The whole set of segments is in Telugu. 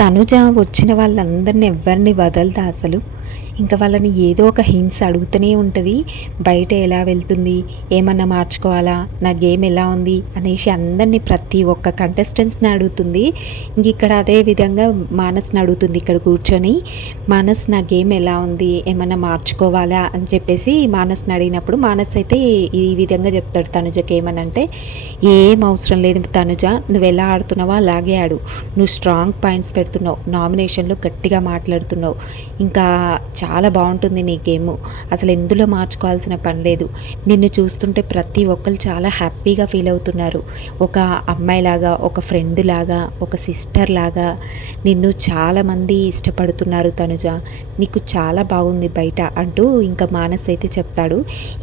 తనుజ వచ్చిన వాళ్ళందరిని ఎవ్వరిని వదలదు అసలు. ఇంకా వాళ్ళని ఏదో ఒక హింట్స్ అడుగుతూనే ఉంటుంది. బయట ఎలా వెళ్తుంది, ఏమన్నా మార్చుకోవాలా, నా గేమ్ ఎలా ఉంది అనేసి అందరినీ ప్రతి ఒక్క కంటెస్టెంట్స్ని అడుగుతుంది. ఇంక ఇక్కడ అదే విధంగా మానస్ని అడుగుతుంది ఇక్కడ కూర్చొని. మానస్, నా గేమ్ ఎలా ఉంది, ఏమన్నా మార్చుకోవాలా అని చెప్పేసి మానస్ని అడిగినప్పుడు మానస్ అయితే ఈ విధంగా చెప్తాడు తనుజకి. ఏమనంటే, ఏం అవసరం లేదు తనుజ, నువ్వు ఎలా ఆడుతున్నావో అలాగే ఆడు. నువ్వు స్ట్రాంగ్ పాయింట్స్ పెడుతున్నావు, నామినేషన్లో గట్టిగా మాట్లాడుతున్నావు, ఇంకా చాలా బాగుంటుంది నీ గేము, అసలు ఎందులో మార్చుకోవాల్సిన పని లేదు. నిన్ను చూస్తుంటే ప్రతి ఒక్కరు చాలా హ్యాపీగా ఫీల్ అవుతున్నారు. ఒక అమ్మాయిలాగా, ఒక ఫ్రెండ్ లాగా, ఒక సిస్టర్ లాగా నిన్ను చాలామంది ఇష్టపడుతున్నారు తనుజ, నీకు చాలా బాగుంది బయట అంటూ ఇంకా మానస్ అయితే చెప్తాడు.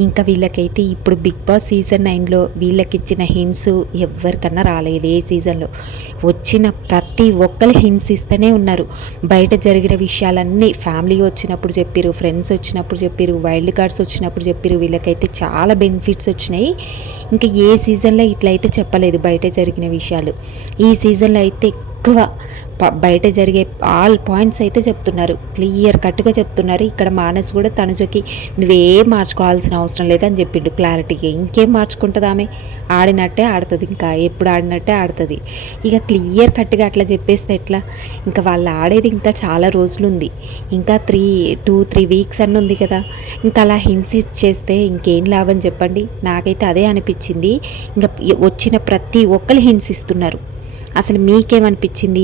ఇంకా వీళ్ళకైతే ఇప్పుడు బిగ్ బాస్ సీజన్ 9లో వీళ్ళకిచ్చిన హింట్స్ ఎవరికన్నా రాలేదు. ఏ సీజన్లో వచ్చిన ప్రతి ఒక్కరు హింట్స్ ఇస్తూనే ఉన్నారు. బయట జరిగిన విషయాలన్నీ ఫ్యామిలీ వచ్చినప్పుడు చెప్పిరు, ఫ్రెండ్స్ వచ్చినప్పుడు చెప్పిరు, వైల్డ్ కార్డ్స్ వచ్చినప్పుడు చెప్పిరు. వీళ్ళకైతే చాలా బెనిఫిట్స్ వచ్చినాయి. ఇంకా ఏ సీజన్లో ఇట్లయితే చెప్పలేదు బయట జరిగిన విషయాలు. ఈ సీజన్లో అయితే ఎక్కువ బయట జరిగే ఆల్ పాయింట్స్ అయితే చెప్తున్నారు, క్లియర్ కట్గా చెప్తున్నారు. ఇక్కడ మానస్ కూడా తనుజకి నువ్వేం మార్చుకోవాల్సిన అవసరం లేదని చెప్పిండు క్లారిటీగా. ఇంకేం మార్చుకుంటుంది ఆమె, ఆడినట్టే ఆడుతుంది, ఇంకా ఎప్పుడు ఆడినట్టే ఆడుతుంది. ఇక క్లియర్ కట్గా అట్లా చెప్పేస్తే ఎట్లా, ఇంకా వాళ్ళు ఆడేది ఇంకా చాలా రోజులు ఉంది, ఇంకా 2-3 వీక్స్ అన్న ఉంది కదా. ఇంకా అలా హింట్స్ ఇచ్చేస్తే ఇంకేం లాభం చెప్పండి. నాకైతే అదే అనిపించింది. ఇంకా వచ్చిన ప్రతి ఒక్కరు హింట్స్ ఇస్తున్నారు. అసలు మీకేమనిపించింది?